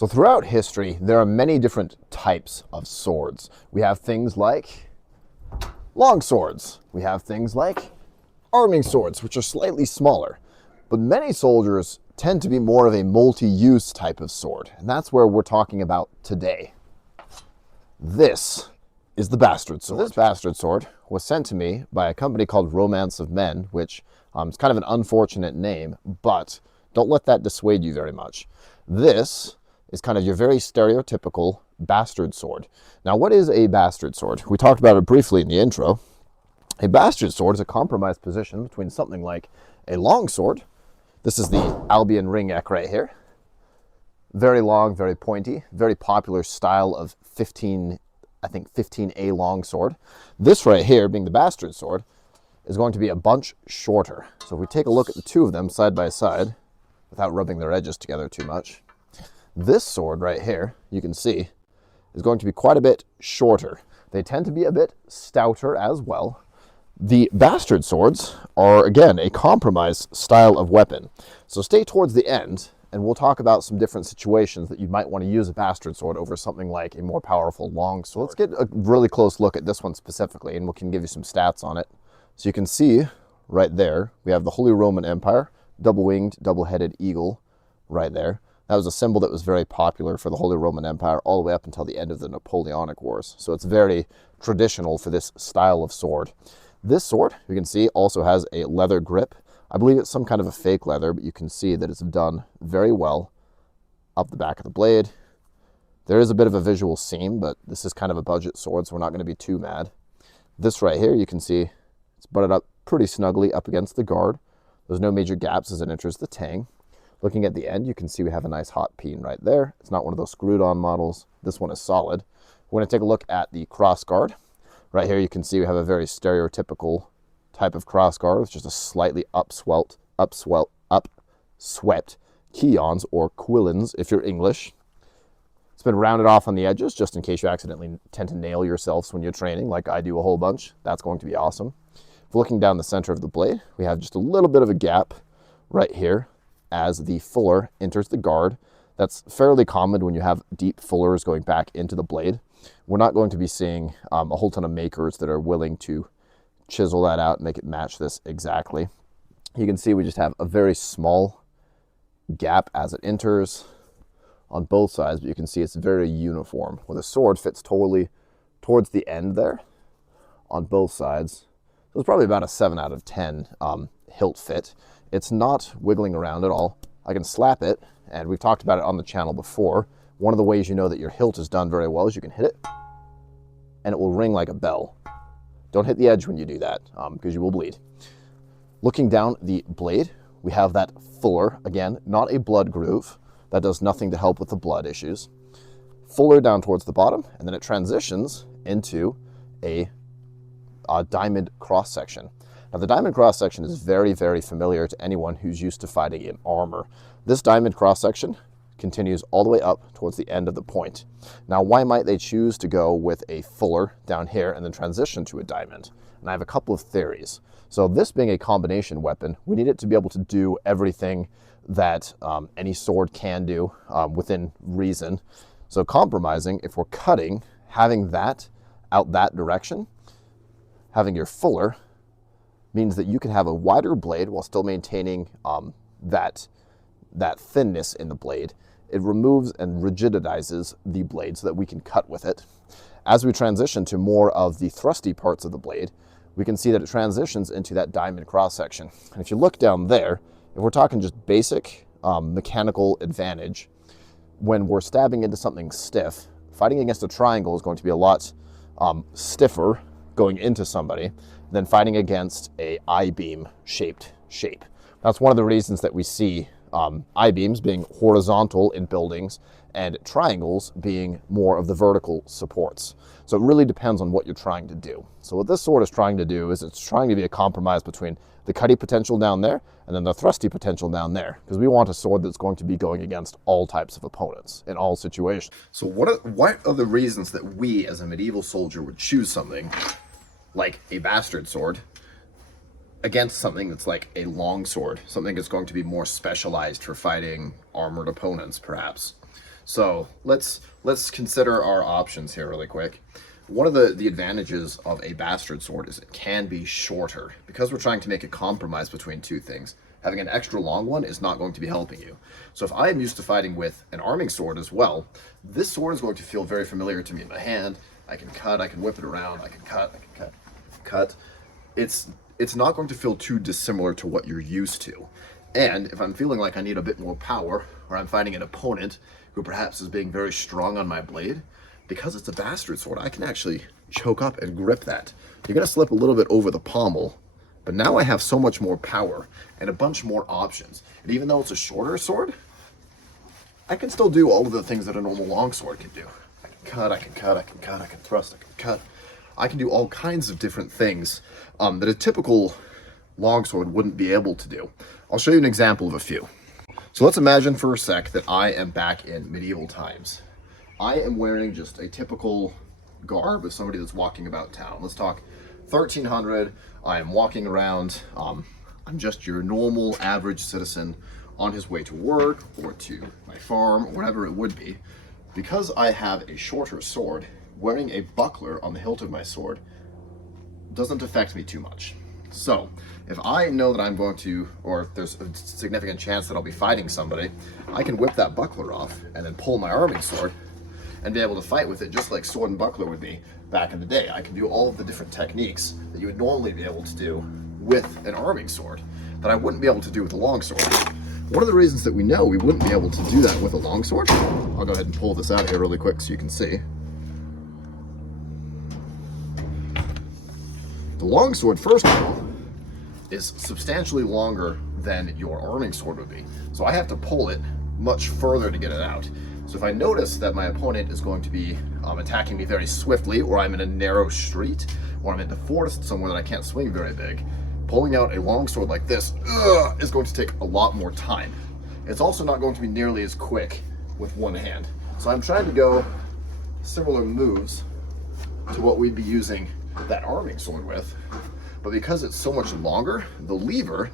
So throughout history, there are many different types of swords. We have things like long swords. We have things like arming swords, which are slightly smaller. But many soldiers tend to be more of a multi-use type of sword, and that's where we're talking about today. This is the bastard sword. This bastard sword was sent to me by a company called Romance of Men, which is kind of an unfortunate name, but don't let that dissuade you very much. This is kind of your very stereotypical bastard sword. Now, what is a bastard sword? We talked about it briefly in the intro. A bastard sword is a compromised position between something like a long sword. This is the Albion ring neck right here. Very long, very pointy, very popular style of 15A long sword. This right here, being the bastard sword, is going to be a bunch shorter. So if we take a look at the two of them side by side, without rubbing their edges together too much, this sword right here, you can see, is going to be quite a bit shorter. They tend to be a bit stouter as well. The bastard swords are, again, a compromised style of weapon. So stay towards the end, and we'll talk about some different situations that you might want to use a bastard sword over something like a more powerful long sword. Let's get a really close look at this one specifically, and we can give you some stats on it. So you can see right there, we have the Holy Roman Empire, double-winged, double-headed eagle right there. That was a symbol that was very popular for the Holy Roman Empire all the way up until the end of the Napoleonic Wars. So it's very traditional for this style of sword. This sword, you can see, also has a leather grip. I believe it's some kind of a fake leather, but you can see that it's done very well up the back of the blade. There is a bit of a visual seam, but this is kind of a budget sword, so we're not going to be too mad. This right here, you can see it's butted up pretty snugly up against the guard. There's no major gaps as it enters the tang. Looking at the end, you can see we have a nice hot peen right there. It's not one of those screwed-on models. This one is solid. We're going to take a look at the cross guard. Right here, you can see we have a very stereotypical type of cross guard with just a slightly upswept quillons or quillons if you're English. It's been rounded off on the edges just in case you accidentally tend to nail yourselves when you're training, like I do a whole bunch. That's going to be awesome. If we're looking down the center of the blade, we have just a little bit of a gap right here as the fuller enters the guard. That's fairly common when you have deep fullers going back into the blade. We're not going to be seeing a whole ton of makers that are willing to chisel that out and make it match this exactly. You can see we just have a very small gap as it enters on both sides, but you can see it's very uniform, where the sword fits totally towards the end there on both sides. So it's probably about a 7 out of 10 hilt fit. It's not wiggling around at all. I can slap it, and we've talked about it on the channel before. One of the ways you know that your hilt is done very well is you can hit it, and it will ring like a bell. Don't hit the edge when you do that, because you will bleed. Looking down the blade, we have that fuller, again, not a blood groove. That does nothing to help with the blood issues. Fuller down towards the bottom, and then it transitions into a diamond cross section. Now, the diamond cross section is very, very familiar to anyone who's used to fighting in armor. This diamond cross section continues all the way up towards the end of the point. Now, why might they choose to go with a fuller down here and then transition to a diamond? And I have a couple of theories. So this being a combination weapon, we need it to be able to do everything that any sword can do within reason. So compromising, if we're cutting, having that out that direction, having your fuller, means that you can have a wider blade while still maintaining that thinness in the blade. It removes and rigidizes the blade so that we can cut with it. As we transition to more of the thrusty parts of the blade, we can see that it transitions into that diamond cross section. And if you look down there, if we're talking just basic mechanical advantage, when we're stabbing into something stiff, fighting against a triangle is going to be a lot stiffer going into somebody than fighting against a I-beam shaped shape. That's one of the reasons that we see I-beams being horizontal in buildings and triangles being more of the vertical supports. So it really depends on what you're trying to do. So what this sword is trying to do is it's trying to be a compromise between the cutty potential down there and then the thrusty potential down there, because we want a sword that's going to be going against all types of opponents in all situations. So what are the reasons that we as a medieval soldier would choose something like a bastard sword against something that's like a long sword, something that's going to be more specialized for fighting armored opponents, perhaps? So let's consider our options here really quick. One of the advantages of a bastard sword is it can be shorter. Because we're trying to make a compromise between two things, having an extra long one is not going to be helping you. So if I am used to fighting with an arming sword as well, this sword is going to feel very familiar to me in my hand. I can cut, I can whip it around, I can cut. It's not going to feel too dissimilar to what you're used to. And if I'm feeling like I need a bit more power, or I'm fighting an opponent who perhaps is being very strong on my blade, because it's a bastard sword, I can actually choke up and grip that. You're going to slip a little bit over the pommel, but now I have so much more power and a bunch more options. And even though it's a shorter sword, I can still do all of the things that a normal longsword can do. I can cut, I can cut, I can cut, I can thrust, I can cut. I can do all kinds of different things that a typical longsword wouldn't be able to do. I'll show you an example of a few. So let's imagine for a sec that I am back in medieval times. I am wearing just a typical garb of somebody that's walking about town. Let's talk 1300. I am walking around. I'm just your normal average citizen on his way to work or to my farm or whatever it would be. Because I have a shorter sword, wearing a buckler on the hilt of my sword doesn't affect me too much. So if I know that I'm going to, or if there's a significant chance that I'll be fighting somebody, I can whip that buckler off and then pull my arming sword and be able to fight with it just like sword and buckler would be back in the day. I can do all of the different techniques that you would normally be able to do with an arming sword that I wouldn't be able to do with a longsword. One of the reasons that we know we wouldn't be able to do that with a longsword, I'll go ahead and pull this out here really quick so you can see. The longsword, first of all, is substantially longer than your arming sword would be. So I have to pull it much further to get it out. So if I notice that my opponent is going to be attacking me very swiftly, or I'm in a narrow street, or I'm in the forest somewhere that I can't swing very big, pulling out a longsword like this is going to take a lot more time. It's also not going to be nearly as quick with one hand. So I'm trying to go similar moves to what we'd be using that arming sword with, but because it's so much longer, the lever,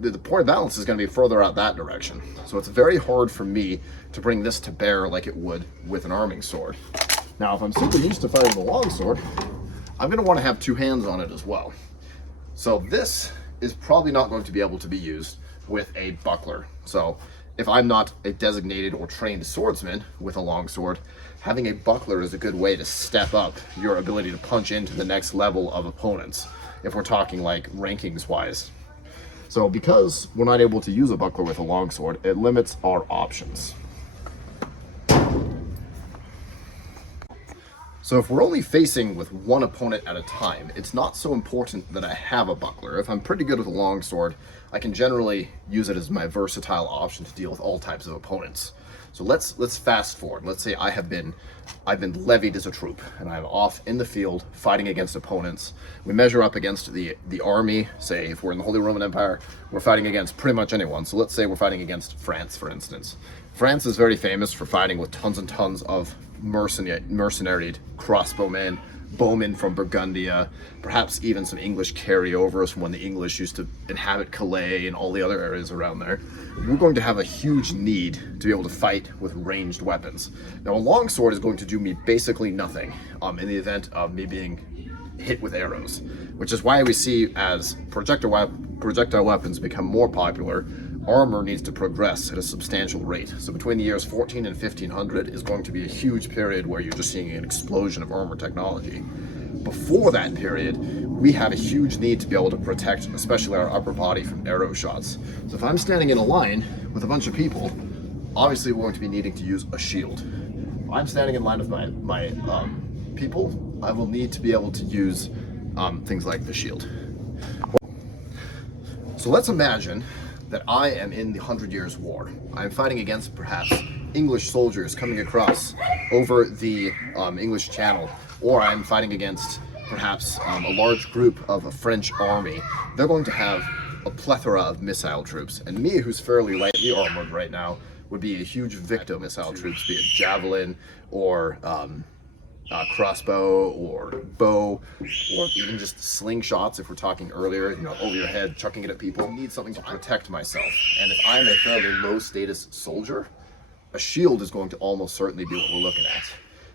the point of balance is going to be further out that direction. So it's very hard for me to bring this to bear like it would with an arming sword. Now, if I'm super used to fighting the longsword, I'm going to want to have two hands on it as well. So this is probably not going to be able to be used with a buckler. So if I'm not a designated or trained swordsman with a longsword, having a buckler is a good way to step up your ability to punch into the next level of opponents, if we're talking like rankings wise. So because we're not able to use a buckler with a longsword, it limits our options. So if we're only facing with one opponent at a time, it's not so important that I have a buckler. If I'm pretty good with a longsword, I can generally use it as my versatile option to deal with all types of opponents. So let's fast forward. Let's say I've been levied as a troop and I'm off in the field fighting against opponents. We measure up against the army. Say if we're in the Holy Roman Empire, we're fighting against pretty much anyone. So let's say we're fighting against France, for instance. France is very famous for fighting with tons and tons of mercenaried crossbowmen, bowmen from Burgundia, perhaps even some English carryovers from when the English used to inhabit Calais and all the other areas around there. We're going to have a huge need to be able to fight with ranged weapons. Now, a longsword is going to do me basically nothing in the event of me being hit with arrows, which is why we see as projectile weapons become more popular, armor needs to progress at a substantial rate. So between the years 14 and 1500 is going to be a huge period where you're just seeing an explosion of armor technology. Before that period, we have a huge need to be able to protect, especially our upper body, from arrow shots. So if I'm standing in a line with a bunch of people, obviously we're going to be needing to use a shield. If I'm standing in line with my people, I will need to be able to use things like the shield. So let's imagine that I am in the 100 Years' War. I'm fighting against perhaps English soldiers coming across over the English Channel, or I'm fighting against perhaps a large group of a French army. They're going to have a plethora of missile troops, and me, who's fairly lightly armored right now, would be a huge victim of missile troops, be it javelin or crossbow or bow, or even just slingshots if we're talking earlier, over your head, chucking it at people. I need something to protect myself. And if I'm a fairly low status soldier, a shield is going to almost certainly be what we're looking at.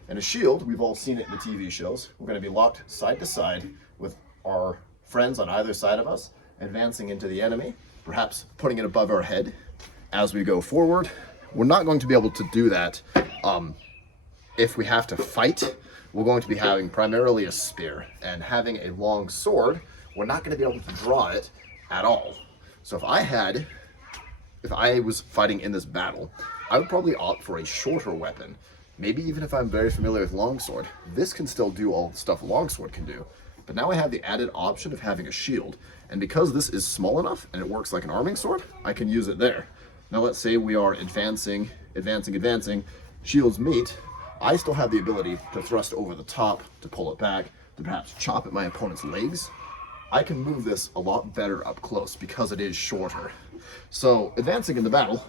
And a shield, we've all seen it in the TV shows. We're going to be locked side to side with our friends on either side of us, advancing into the enemy, perhaps putting it above our head as we go forward. We're not going to be able to do that if we have to fight. We're going to be having primarily a spear, and having a long sword, we're not going to be able to draw it at all. So if I was fighting in this battle, I would probably opt for a shorter weapon. Maybe even if I'm very familiar with longsword, this can still do all the stuff a longsword can do. But now I have the added option of having a shield. And because this is small enough and it works like an arming sword, I can use it there. Now let's say we are advancing, shields meet. I still have the ability to thrust over the top, to pull it back, to perhaps chop at my opponent's legs. I can move this a lot better up close because it is shorter. So advancing in the battle,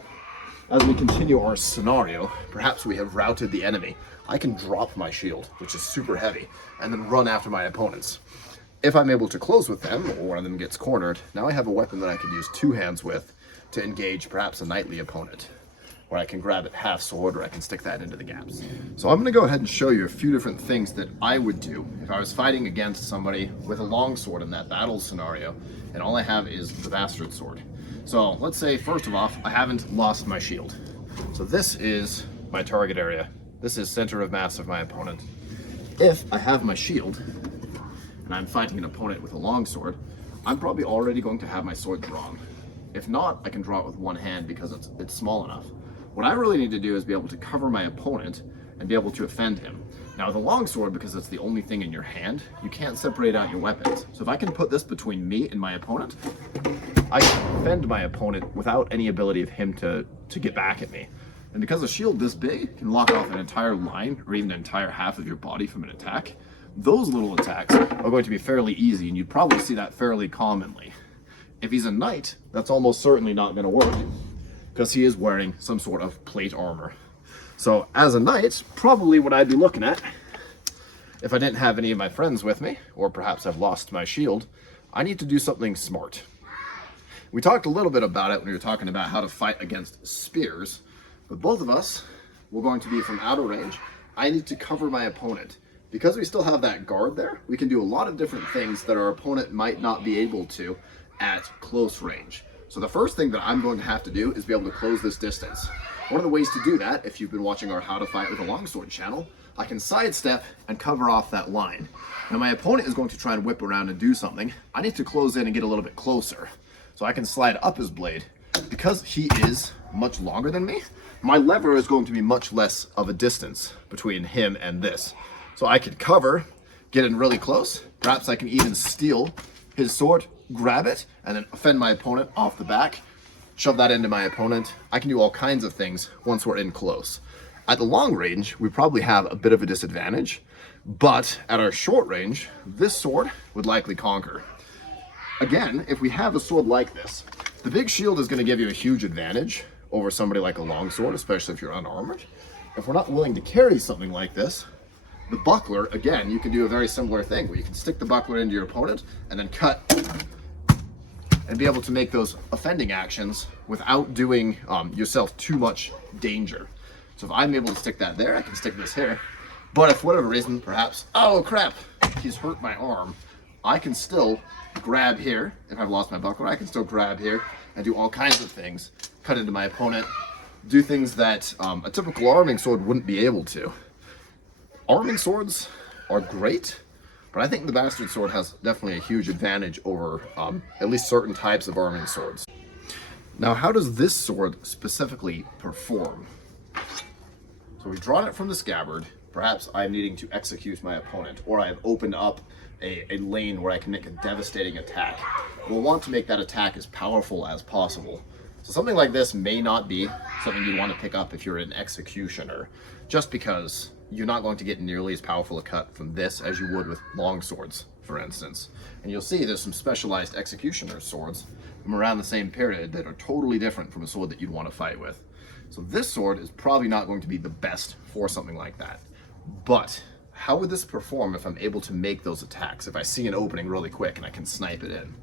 as we continue our scenario, perhaps we have routed the enemy. I can drop my shield, which is super heavy, and then run after my opponents. If I'm able to close with them, or one of them gets cornered, now I have a weapon that I can use two hands with to engage perhaps a knightly opponent, where I can grab it half sword, or I can stick that into the gaps. So I'm going to go ahead and show you a few different things that I would do if I was fighting against somebody with a long sword in that battle scenario, and all I have is the bastard sword. So let's say, first of all, I haven't lost my shield. So this is my target area. This is center of mass of my opponent. If I have my shield, and I'm fighting an opponent with a long sword, I'm probably already going to have my sword drawn. If not, I can draw it with one hand because it's small enough. What I really need to do is be able to cover my opponent and be able to offend him. Now with a long sword, because it's the only thing in your hand, you can't separate out your weapons. So if I can put this between me and my opponent, I can offend my opponent without any ability of him to get back at me. And because a shield this big can lock off an entire line or even an entire half of your body from an attack, those little attacks are going to be fairly easy, and you'd probably see that fairly commonly. If he's a knight, that's almost certainly not going to work, because he is wearing some sort of plate armor. So as a knight, probably what I'd be looking at, if I didn't have any of my friends with me, or perhaps I've lost my shield, I need to do something smart. We talked a little bit about it when we were talking about how to fight against spears, but both of us, we're going to be from outer range. I need to cover my opponent. Because we still have that guard there, we can do a lot of different things that our opponent might not be able to at close range. So the first thing that I'm going to have to do is be able to close this distance. One of the ways to do that, if you've been watching our How to Fight with a Longsword channel, I can sidestep and cover off that line. Now my opponent is going to try and whip around and do something. I need to close in and get a little bit closer. So I can slide up his blade. Because he is much longer than me, my lever is going to be much less of a distance between him and this. So I could cover, get in really close. Perhaps I can even steal his sword, grab it, and then offend my opponent off the back, shove that into my opponent. I can do all kinds of things once we're in close. At the long range, we probably have a bit of a disadvantage, but at our short range, this sword would likely conquer. Again, if we have a sword like this, the big shield is going to give you a huge advantage over somebody like a longsword, especially if you're unarmored. If we're not willing to carry something like this, the buckler, again, you can do a very similar thing where you can stick the buckler into your opponent and then cut and be able to make those offending actions without doing yourself too much danger. So if I'm able to stick that there, I can stick this here. But if for whatever reason, perhaps, oh crap, he's hurt my arm, I can still grab here. If I've lost my buckler, I can still grab here and do all kinds of things. Cut into my opponent, do things that a typical arming sword wouldn't be able to. Arming swords are great, but I think the bastard sword has definitely a huge advantage over at least certain types of arming swords. Now, how does this sword specifically perform? So we've drawn it from the scabbard. Perhaps I'm needing to execute my opponent, or I've opened up a lane where I can make a devastating attack. We'll want to make that attack as powerful as possible. So something like this may not be something you want to pick up if you're an executioner, just because you're not going to get nearly as powerful a cut from this as you would with long swords, for instance. And you'll see there's some specialized executioner swords from around the same period that are totally different from a sword that you'd want to fight with. So this sword is probably not going to be the best for something like that. But how would this perform if I'm able to make those attacks? If I see an opening really quick and I can snipe it in.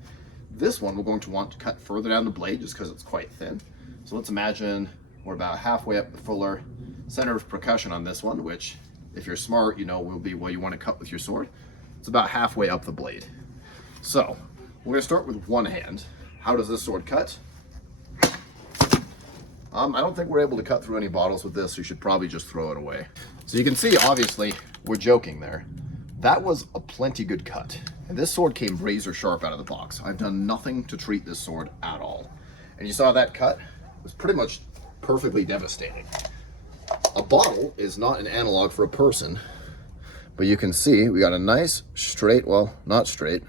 This one we're going to want to cut further down the blade just because it's quite thin. So let's imagine or about halfway up the fuller center of percussion on this one, which, if you're smart, you know will be what you want to cut with your sword. It's about halfway up the blade. So we're going to start with one hand. How does this sword cut? I don't think we're able to cut through any bottles with this, so you should probably just throw it away. So you can see, obviously, we're joking there. That was a plenty good cut. And this sword came razor sharp out of the box. I've done nothing to treat this sword at all. And you saw that cut? It was pretty much perfectly devastating. A bottle is not an analog for a person, but you can see we got a nice straight, well, not straight,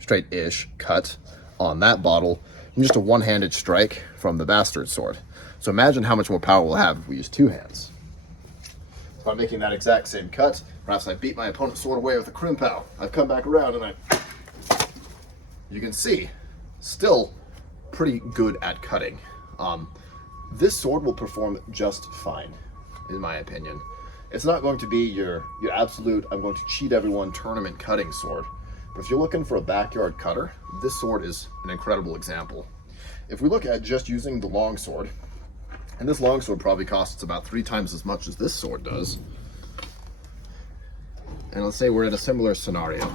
straight-ish cut on that bottle, and just a one-handed strike from the bastard sword. So imagine how much more power we'll have if we use two hands. By making that exact same cut, perhaps I beat my opponent's sword away with a Krimpau. I've come back around and you can see, still pretty good at cutting. This sword will perform just fine, in my opinion. It's not going to be your absolute, I'm going to cheat everyone tournament cutting sword. But if you're looking for a backyard cutter, this sword is an incredible example. If we look at just using the long sword, and this long sword probably costs about 3 times as much as this sword does. And let's say we're in a similar scenario.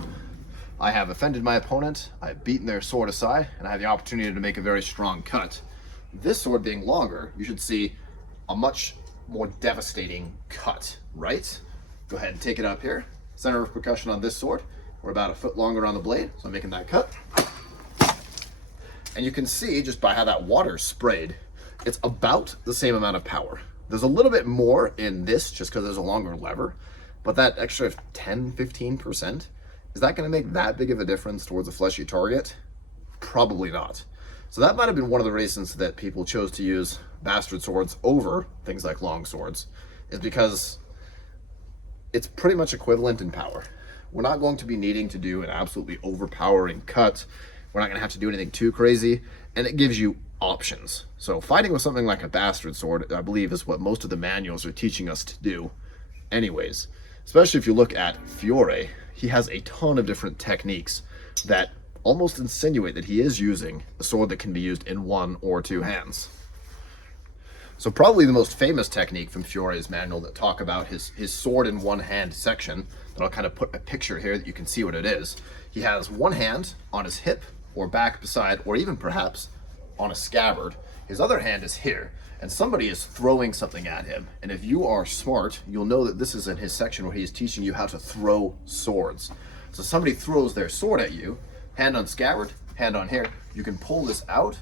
I have offended my opponent, I've beaten their sword aside, and I have the opportunity to make a very strong cut. This sword being longer, you should see a much more devastating cut, right? Go ahead and take it up here. Center of percussion on this sword. We're about a foot longer on the blade, so I'm making that cut. And you can see, just by how that water sprayed, it's about the same amount of power. There's a little bit more in this just because there's a longer lever, but that extra 10-15%, is that going to make that big of a difference towards a fleshy target? Probably not. So that might have been one of the reasons that people chose to use bastard swords over things like long swords, is because it's pretty much equivalent in power. We're not going to be needing to do an absolutely overpowering cut. We're not going to have to do anything too crazy, and it gives you options. So fighting with something like a bastard sword, I believe, is what most of the manuals are teaching us to do anyways. Especially if you look at Fiore, he has a ton of different techniques that almost insinuate that he is using a sword that can be used in 1 or 2 hands. So probably the most famous technique from Fiore's manual that talk about his sword in 1 hand section, that I'll kind of put a picture here that you can see what it is. He has one hand on his hip or back beside, or even perhaps on a scabbard. His other hand is here, and somebody is throwing something at him. And if you are smart, you'll know that this is in his section where he's teaching you how to throw swords. So somebody throws their sword at you, hand on scabbard, hand on here, you can pull this out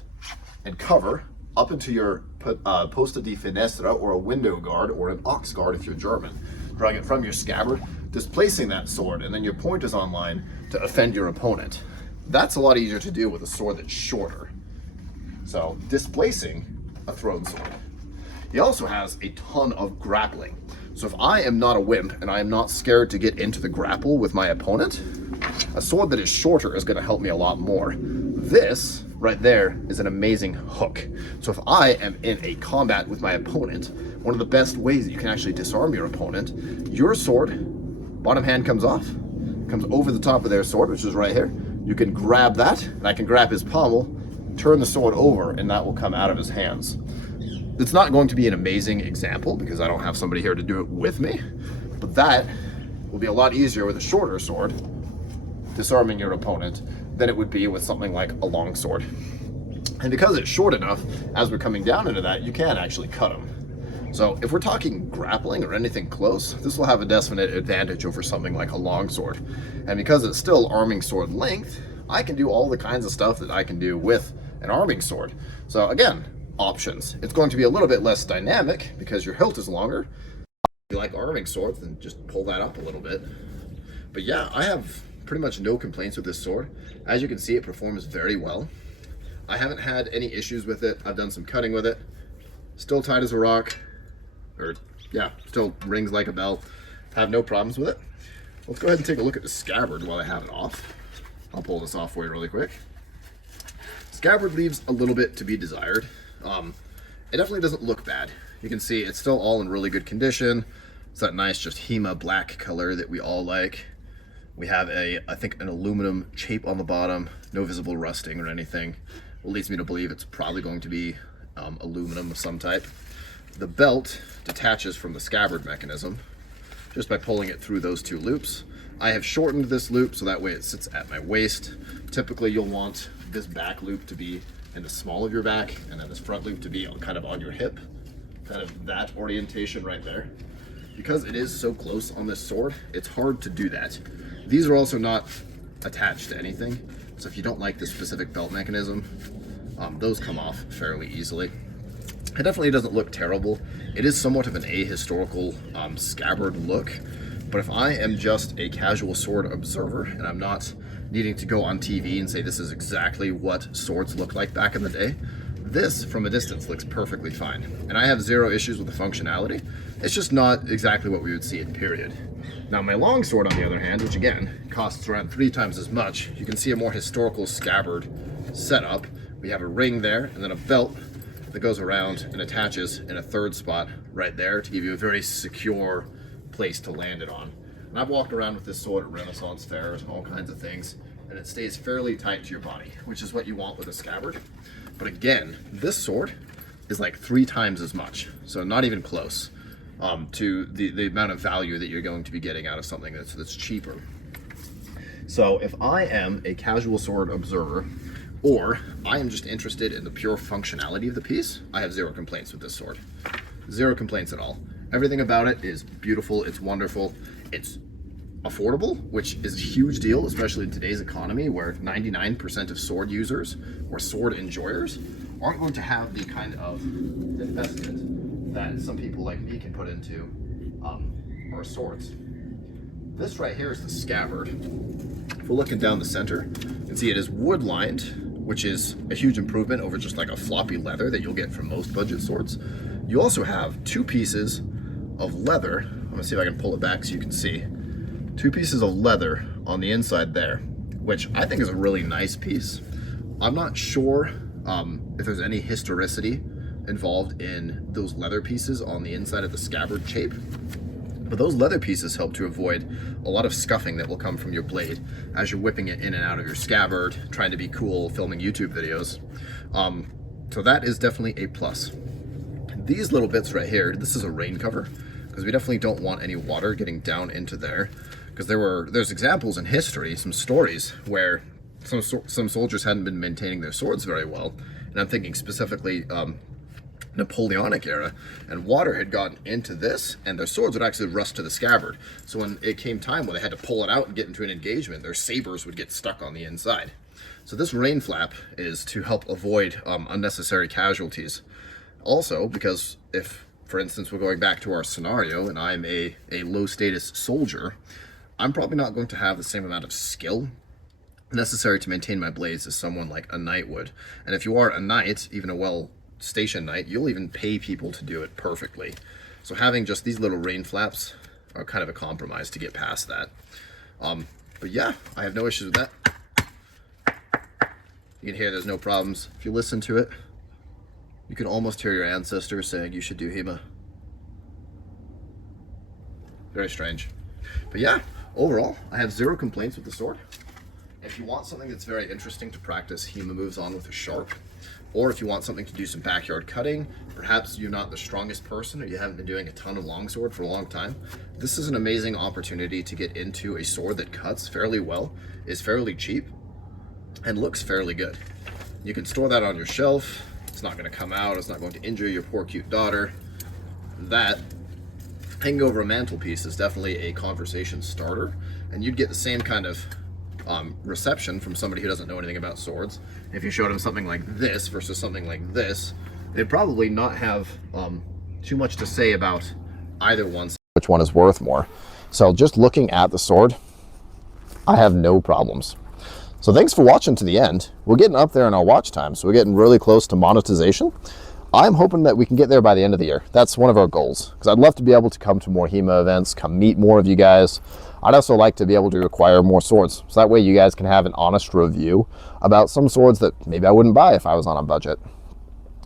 and cover up into your posta di finestra, or a window guard, or an ox guard if you're German, drawing it from your scabbard, displacing that sword, and then your point is online to offend your opponent. That's a lot easier to do with a sword that's shorter. So displacing a thrown sword. He also has a ton of grappling. So if I am not a wimp and I am not scared to get into the grapple with my opponent, a sword that is shorter is going to help me a lot more. This right there is an amazing hook. So if I am in a combat with my opponent, one of the best ways that you can actually disarm your opponent, your sword, bottom hand comes off, comes over the top of their sword, which is right here. You can grab that, and I can grab his pommel, turn the sword over, and that will come out of his hands. It's not going to be an amazing example because I don't have somebody here to do it with me, but that will be a lot easier with a shorter sword, disarming your opponent, than it would be with something like a long sword. And because it's short enough, as we're coming down into that, you can actually cut them. So if we're talking grappling or anything close, this will have a definite advantage over something like a long sword. And because it's still arming sword length, I can do all the kinds of stuff that I can do with an arming sword. So again, options. It's going to be a little bit less dynamic because your hilt is longer. If you like arming swords, then just pull that up a little bit. But yeah, I have pretty much no complaints with this sword. As you can see, it performs very well. I haven't had any issues with it. I've done some cutting with it. Still tight as a rock. Or yeah, still rings like a bell. Have no problems with it. Let's go ahead and take a look at the scabbard while I have it off. I'll pull this off for you really quick. Scabbard leaves a little bit to be desired. It definitely doesn't look bad. You can see it's still all in really good condition. It's that nice just Hema black color that we all like. We have I think an aluminum chape on the bottom, no visible rusting or anything. What leads me to believe it's probably going to be aluminum of some type. The belt detaches from the scabbard mechanism just by pulling it through those two loops. I have shortened this loop so that way it sits at my waist. Typically you'll want this back loop to be in the small of your back, and then this front loop to be kind of on your hip, kind of that orientation right there. Because it is so close on this sword, it's hard to do that. These are also not attached to anything, so if you don't like this specific belt mechanism, those come off fairly easily. It definitely doesn't look terrible. It is somewhat of an ahistorical scabbard look, but if I am just a casual sword observer and I'm not needing to go on TV and say this is exactly what swords looked like back in the day, this from a distance looks perfectly fine. And I have zero issues with the functionality. It's just not exactly what we would see in period. Now my longsword, on the other hand, which again costs around 3 times as much, you can see a more historical scabbard setup. We have a ring there and then a belt that goes around and attaches in a third spot right there to give you a very secure place to land it on. And I've walked around with this sword at Renaissance fairs and all kinds of things, and it stays fairly tight to your body, which is what you want with a scabbard. But again, this sword is like 3 times as much, so not even close to the amount of value that you're going to be getting out of something that's cheaper. So if I am a casual sword observer, or I am just interested in the pure functionality of the piece, I have zero complaints with this sword. Zero complaints at all. Everything about it is beautiful, it's wonderful, it's affordable, which is a huge deal, especially in today's economy where 99% of sword users or sword enjoyers aren't going to have the kind of investment that some people like me can put into our swords. This right here is the scabbard. If we're looking down the center, you can see it is wood lined, which is a huge improvement over just like a floppy leather that you'll get from most budget swords. You also have 2 pieces of leather. I'm gonna see if I can pull it back so you can see. 2 pieces of leather on the inside there, which I think is a really nice piece. I'm not sure if there's any historicity involved in those leather pieces on the inside of the scabbard shape, but those leather pieces help to avoid a lot of scuffing that will come from your blade as you're whipping it in and out of your scabbard, trying to be cool, filming YouTube videos. So that is definitely a plus. These little bits right here, this is a rain cover, because we definitely don't want any water getting down into there, because there's examples in history, some stories where some soldiers hadn't been maintaining their swords very well, and I'm thinking specifically Napoleonic era, and water had gotten into this and their swords would actually rust to the scabbard. So when it came time when they had to pull it out and get into an engagement, their sabers would get stuck on the inside. So this rain flap is to help avoid unnecessary casualties. Also, because if, for instance, we're going back to our scenario and I'm a low status soldier, I'm probably not going to have the same amount of skill necessary to maintain my blades as someone like a knight would. And if you are a knight, even a well-stationed knight, you'll even pay people to do it perfectly. So having just these little rain flaps are kind of a compromise to get past that. But yeah, I have no issues with that. You can hear there's no problems. If you listen to it, you can almost hear your ancestors saying you should do HEMA. Very strange. But yeah, overall, I have zero complaints with the sword. If you want something that's very interesting to practice HEMA moves on with a sharp, or if you want something to do some backyard cutting, perhaps you're not the strongest person or you haven't been doing a ton of longsword for a long time, this is an amazing opportunity to get into a sword that cuts fairly well, is fairly cheap, and looks fairly good. You can store that on your shelf. It's not going to come out. It's not going to injure your poor cute daughter. That hanging over a mantelpiece is definitely a conversation starter, and you'd get the same kind of reception from somebody who doesn't know anything about swords. If you showed them something like this versus something like this, they'd probably not have too much to say about either one. Which one is worth more? So just looking at the sword, I have no problems. So thanks for watching to the end. We're getting up there in our watch time, so we're getting really close to monetization. I'm hoping that we can get there by the end of the year. That's one of our goals, because I'd love to be able to come to more HEMA events, come meet more of you guys. I'd also like to be able to acquire more swords, so that way you guys can have an honest review about some swords that maybe I wouldn't buy if I was on a budget.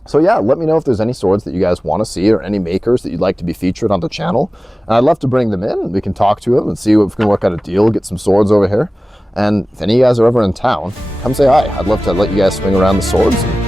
So yeah, let me know if there's any swords that you guys want to see or any makers that you'd like to be featured on the channel. And I'd love to bring them in and we can talk to them and see if we can work out a deal, get some swords over here. And if any of you guys are ever in town, come say hi. I'd love to let you guys swing around the swords and